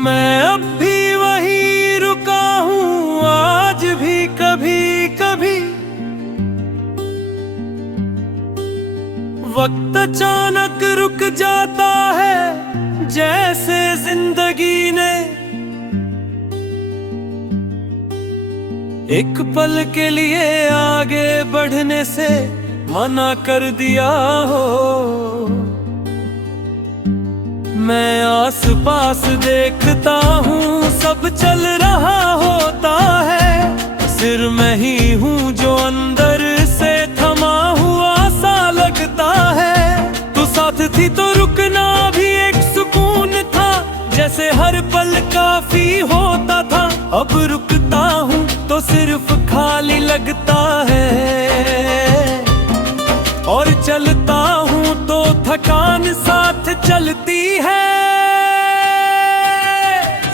मैं अब भी वहीं रुका हूँ, आज भी कभी कभी वक्त अचानक रुक जाता है, जैसे जिंदगी ने एक पल के लिए आगे बढ़ने से मना कर दिया हो। मैं आस पास देखता हूँ, सब चल रहा होता है, सिर मैं ही हूँ जो अंदर से थमा हुआ सा लगता है। तू साथ थी तो रुकना भी एक सुकून था, जैसे हर पल काफी होता था। अब रुकता हूँ तो सिर्फ खाली लगता है, और चलता हूँ तो थकान साथ चलती है।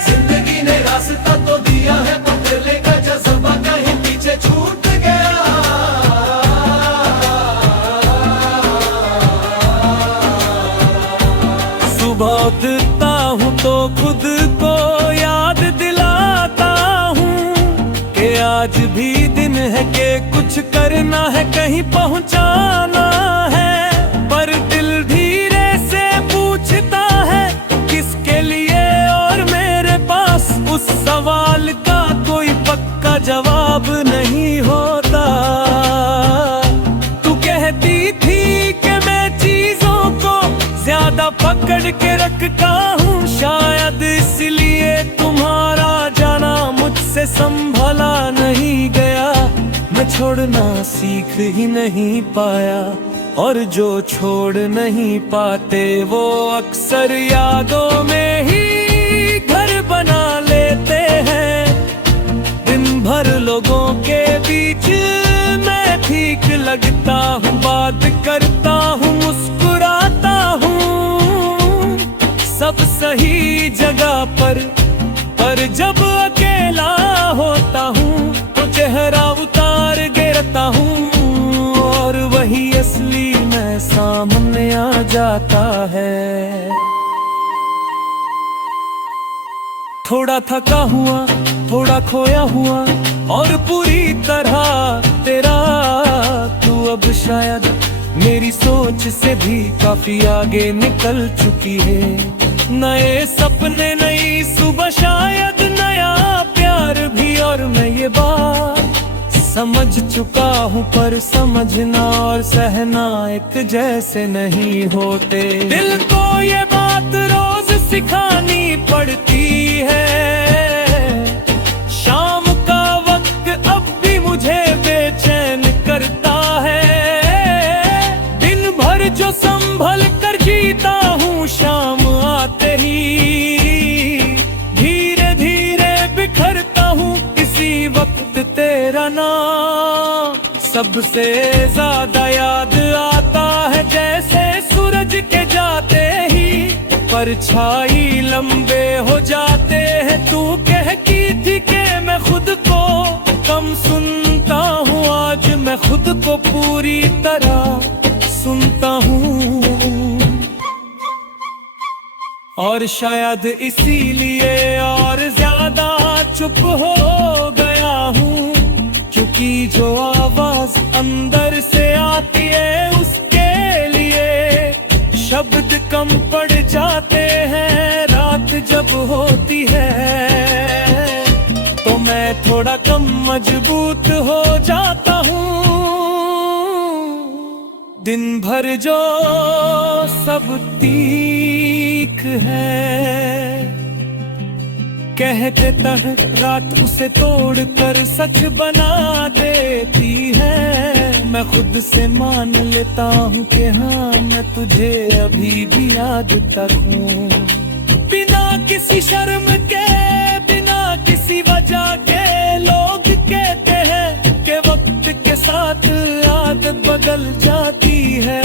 जिंदगी ने रास्ता तो दिया है, बदलने का जज्बा कहीं पीछे छूट गया। सुबह उठता हूँ तो खुद को याद दिलाता हूँ कि आज भी दिन है, कि कुछ करना है, कहीं पहुँचाना है। पर दिल धीरे से पूछता है किसके लिए, और मेरे पास उस सवाल का कोई पक्का जवाब नहीं होता। तू कहती थी कि मैं चीजों को ज्यादा पकड़ के रखता हूँ, शायद इसलिए तुम्हारा जाना मुझसे संभला नहीं गया। मैं छोड़ना सीख ही नहीं पाया, और जो छोड़ नहीं पाते वो अक्सर यादों में ही घर बना लेते हैं। दिन भर लोगों के बीच मैं ठीक लगता हूँ, बात करता हूँ, मुस्कुराता हूँ, सब सही जगह पर जब अकेला होता हूँ तो चेहरा उतार गिरता हूँ, और वही असली मैं सामने आ जाता है। थोड़ा थका हुआ, थोड़ा खोया हुआ, और पूरी तरह तेरा तू अब शायद मेरी सोच से भी काफी आगे निकल चुकी है। नए सपने, नई सुबह, शायद नया प्यार भी, और मैं ये बात समझ चुका हूँ, पर समझना और सहना एक जैसे नहीं होते। दिल को ये बात रोज सिखानी पड़ती है, शाम का वक्त अब भी मुझे बेचैन करता है। दिन भर जो संभल कर जीता हूँ, शाम आते ही धीरे धीरे बिखरता हूँ। इसी वक्त तेरा नाम सबसे ज्यादा याद आता है, जैसे सूरज के जाते ही परछाई लंबे हो जाते हैं। तू कहती थी कि मैं खुद को कम सुनता हूँ, आज मैं खुद को पूरी तरह सुनता हूँ, और शायद इसीलिए और ज्यादा चुप हो गया हूँ, क्योंकि जो आवाज अंदर से आती है उसके लिए शब्द कम पड़ जाते हैं। रात जब होती है तो मैं थोड़ा कम मजबूत हो जाता हूँ। दिन भर जो सब तीख है, कहते तक रात उसे तोड़ कर सच बना देती है। मैं खुद से मान लेता हूँ कि हाँ, मैं तुझे अभी भी याद तक हूँ। बिना किसी शर्म के, बिना किसी वजह के, लोग कहते हैं कि वक्त के साथ आदत बदल जाती है।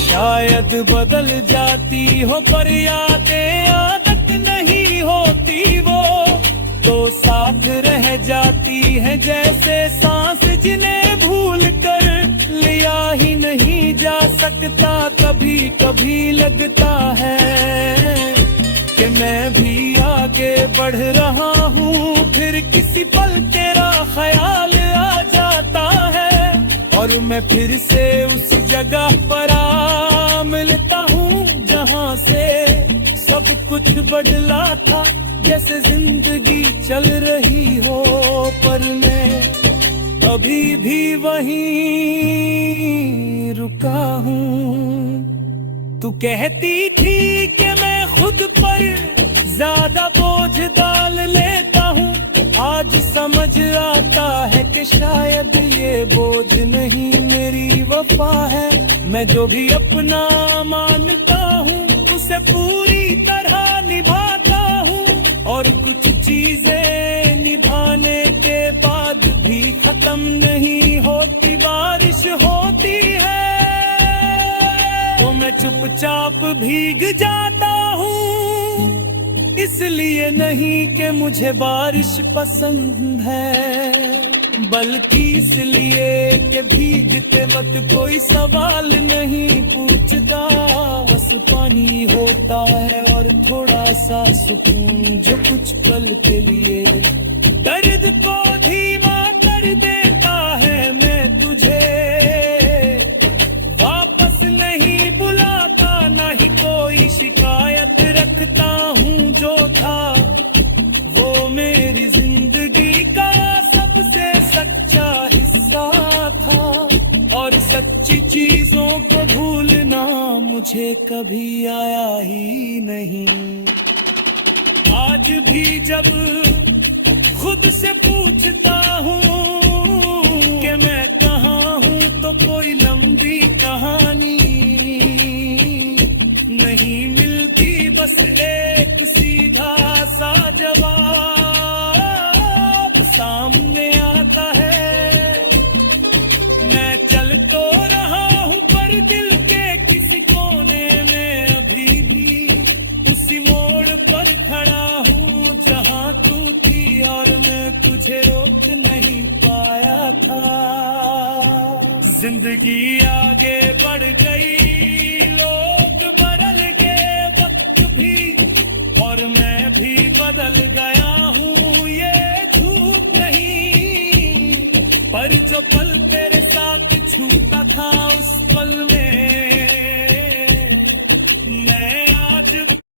शायद बदल जाती हो, पर यादें आदत नहीं होती, वो तो साथ रह जाती है, जैसे सांस जिन्हें भूल कर लिया ही नहीं जा सकता। कभी कभी लगता है कि मैं भी आगे बढ़ रहा हूँ, फिर किसी पल तेरा ख्याल आ जाता है और मैं फिर से उस जगह पर आ मिलता हूँ जहाँ से सब कुछ बदला था, जैसे जिंदगी चल रही हो, पर मैं अभी भी वहीं रुका हूँ। तू कहती थी कि मैं खुद पर ज्यादा बोझ डाल लेता हूँ, आज समझ आता है कि शायद ये बोझ नहीं मेरी वफा है। मैं जो भी अपना मानता हूँ उसे पूरी तरह निभाता हूँ, और कुछ चीजें निभाने के बाद भी खत्म नहीं होती, बारिश होती है तो मैं चुपचाप भीग जाता हूँ, इसलिए नहीं कि मुझे बारिश पसंद है, बल्कि इसलिए कि भीगते वक्त कोई सवाल नहीं पूछता, बस पानी होता है और थोड़ा सा सुकून जो कुछ पल के लिए दर्द को धीमा कर देता है। मैं तुझे वापस नहीं बुलाता, ना ही कोई शिकायत रखता हूँ, जो था वो मेरी जिंदगी का सबसे सच्चा हिस्सा था, और सच्ची चीजों को भूलना मुझे कभी आया ही नहीं। आज भी जब खुद से पूछता हूँ कि मैं कहाँ हूँ, तो कोई लंबी कहानी नहीं मिलती, बस एक सीधा सा जवाब सामने आता है। मैं चल तो रहा हूँ पर दिल के किसी कोने में अभी भी उसी मोड़ पर खड़ा हूँ जहाँ तू थी, और मैं तुझे रोक नहीं पाया था। जिंदगी आगे बढ़ गई, लोग बदल गए, वक्त भी और मैं भी बदल गया हूँ, ये झूठ नहीं, पर जो पल तेरे साथ छूटा था उस पल में